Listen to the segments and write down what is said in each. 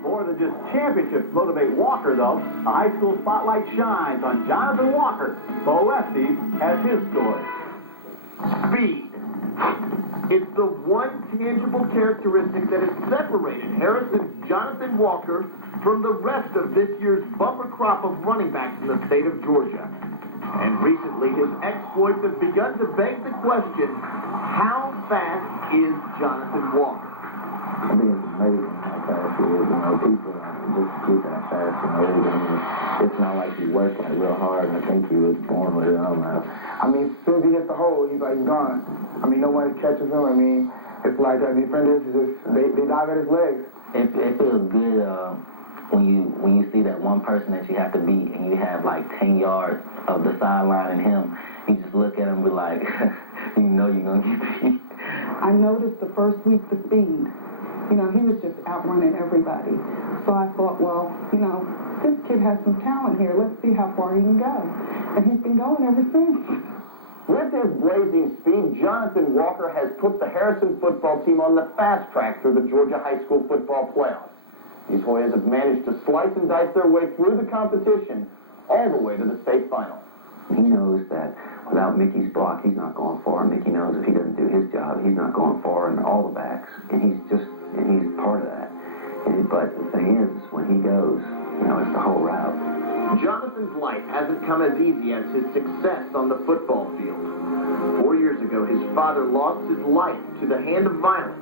More than just championships motivate Walker, though. A high school spotlight shines on Jonathan Walker. Bo Estes has his story. Speed. It's the one tangible characteristic that has separated Harrison's Jonathan Walker from the rest of this year's bumper crop of running backs in the state of Georgia. And recently, his exploits have begun to beg the question, how fast is Jonathan Walker? I think it's amazing how fast he is. People just get that fast, it's not like he worked real hard. I think he was born with it. I don't know. As soon as he hits the hole, he's gone. No one catches him. It's like the defenders they dive at his legs. It feels good when you see that one person that you have to beat and you have 10 yards of the sideline and him. You just look at him and be like, you're gonna get beat. I noticed the first week the speed. He was just outrunning everybody. So I thought, well, this kid has some talent here. Let's see how far he can go. And he's been going ever since. With his blazing speed, Jonathan Walker has put the Harrison football team on the fast track through the Georgia high school football playoffs. These Hoyas have managed to slice and dice their way through the competition all the way to the state final. He knows that without Mickey's block, he's not going far. Mickey knows if he doesn't do his job, he's not going far in all the backs. And he's part of that. But the thing is, when he goes, it's the whole route. Jonathan's life hasn't come as easy as his success on the football field. 4 years ago, his father lost his life to the hand of violence.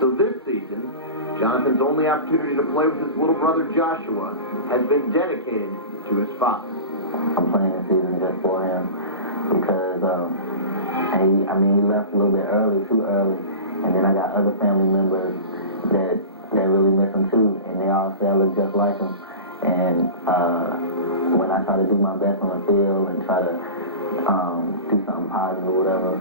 So this season, Jonathan's only opportunity to play with his little brother Joshua has been dedicated to his father. I'm playing this season just for him because he left a little bit early, too early, and then I got other family members that really miss him too, and they all say I look just like him. And when I try to do my best on the field and try to do something positive or whatever,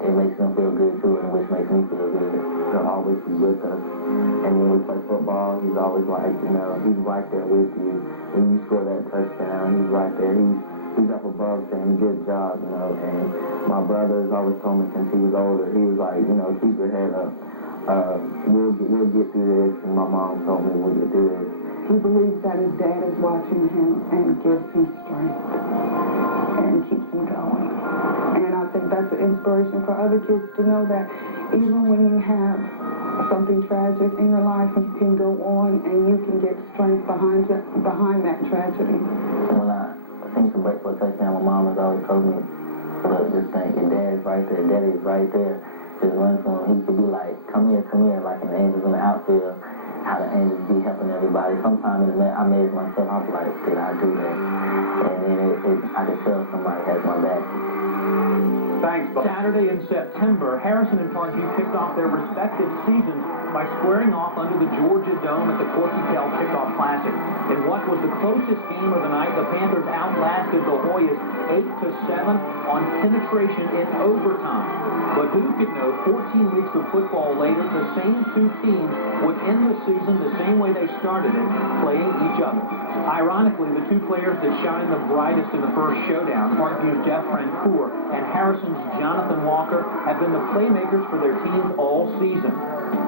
it makes them feel good too, and which makes me feel good. He'll always be with us. And when we play football, he's always he's right there with you. When you score that touchdown, he's right there. He's up above saying, good job, And my brother has always told me since he was older, he was like, keep your head up. We'll get through this. And my mom told me we'll get through this. He believes that his dad is watching him and gives him strength and keeps him going. And I think that's an inspiration for other kids to know that even when you have something tragic in your life, you can go on and you can get strength behind that tragedy. When I seem to break for a touchdown, my mom has always told me, look, just think, your dad's right there, daddy's right there. Just run to him. He could be like, come here, like an angels in the outfield. How the angels be helping everybody. Sometimes I amaze myself. I'll be like, did I do that? And then I can tell somebody has my back. Thanks, Bob. Saturday in September, Harrison and Parkview kicked off their respective seasons by squaring off under the Georgia Dome at the Corky Kell Kickoff Classic. In what was the closest game of the night, the Panthers outlasted the Hoyas 8-7 on penetration in overtime. But who could know 14 weeks of football later, the same two teams would end the season the same way they started it, playing each other. Ironically, the two players that shine the brightest in the first showdown, Parkview's Jeff Francoeur and Harrison's Jonathan Walker, have been the playmakers for their teams all season.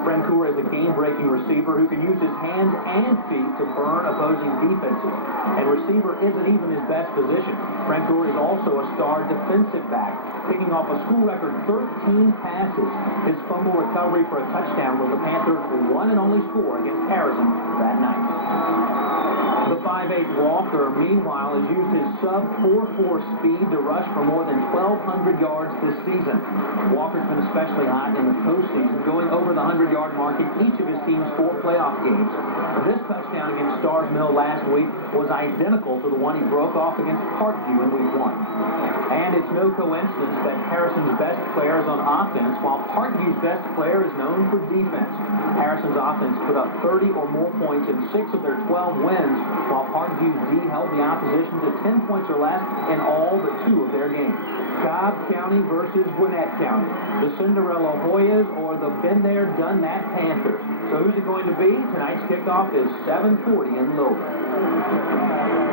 Francoeur is a game-breaking receiver who can use his hands and feet to burn opposing defenses. And receiver isn't even his best position. Francoeur is also a star defensive back, picking off a school record 13 passes. His fumble recovery for a touchdown was the Panthers' one and only score against Harrison that night. The 5'8 Walker, meanwhile, has used his sub-4.4 speed to rush for more than 1,200 yards this season. Walker's been especially hot in the postseason, going over the 100-yard mark in each of his team's 4 playoff games. This touchdown against Starrs Mill last week was identical to the one he broke off against Parkview in Week 1. And it's no coincidence that Harrison's best player is on offense, while Parkview's best player is known for defense. Harrison's offense put up 30 or more points in 6 of their 12 wins, while Parkview's D held the opposition to 10 points or less in all but 2 of their games. Cobb County versus Gwinnett County. The Cinderella Hoyas or the been there, done that Panthers. So who's it going to be? Tonight's kickoff is 7:40 in Louisville.